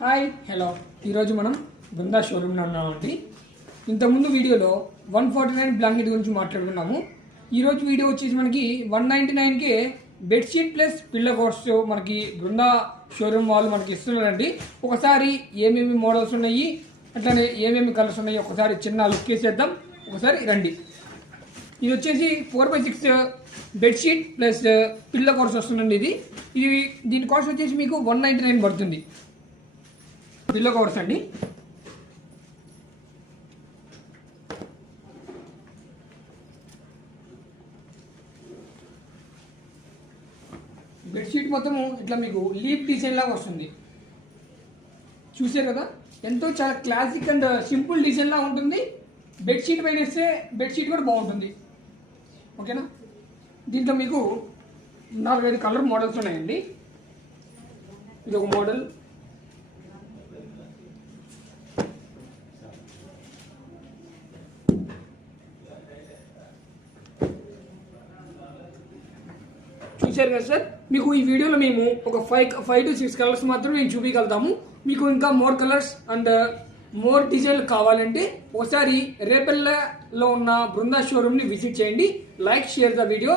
Hi hello ఈరోజు మనం బృందా షోరూమ్లో ఉన్నామండి. ఇంతకుముందు వీడియోలో 149 బ్లాంకెట్ గురించి మాట్లాడుకున్నాము. ఈరోజు వీడియో వచ్చేసి మనకి 199కే బెడ్షీట్ ప్లస్ పిల్ల కోర్స్ మనకి బృందా షోరూమ్ వాళ్ళు మనకి ఇస్తున్నారండి. ఒకసారి ఏమేమి మోడల్స్ ఉన్నాయి, అట్లానే ఏమేమి కలర్స్ ఉన్నాయి ఒకసారి చిన్న లుక్ వేసేద్దాం. ఒకసారి రండి. ఇది వచ్చేసి 4x6 బెడ్షీట్ ప్లస్ పిల్ల కోర్స్ వస్తుందండి. ఇది దీని కాస్ట్ వచ్చేసి మీకు 199 పడుతుంది. పిల్లో కవర్స్ అండి. బెడ్షీట్ మొత్తము ఇట్లా మీకు లీఫ్ డిజైన్ లాగా వస్తుంది. చూసారు కదా, ఎంతో చాలా క్లాసిక్ అండ్ సింపుల్ డిజైన్ లాగా ఉంటుంది. బెడ్షీట్ పైన వేస్తే బెడ్షీట్ కూడా బాగుంటుంది. ఓకేనా, దీంట్లో మీకు 4-5 కలర్ మోడల్స్ ఉన్నాయండి. ఇది ఒక మోడల్, చూశారు కదా సార్. మీకు ఈ వీడియోలో మేము ఒక 5 to 6 కలర్స్ మాత్రమే నేను చూపించగలుగుతాము. మీకు ఇంకా మోర్ కలర్స్ అండ్ మోర్ డిజైన్లు కావాలంటే ఒకసారి రేపల్లెలో ఉన్న బృందా షోరూమ్ని విజిట్ చేయండి. Like, share the video.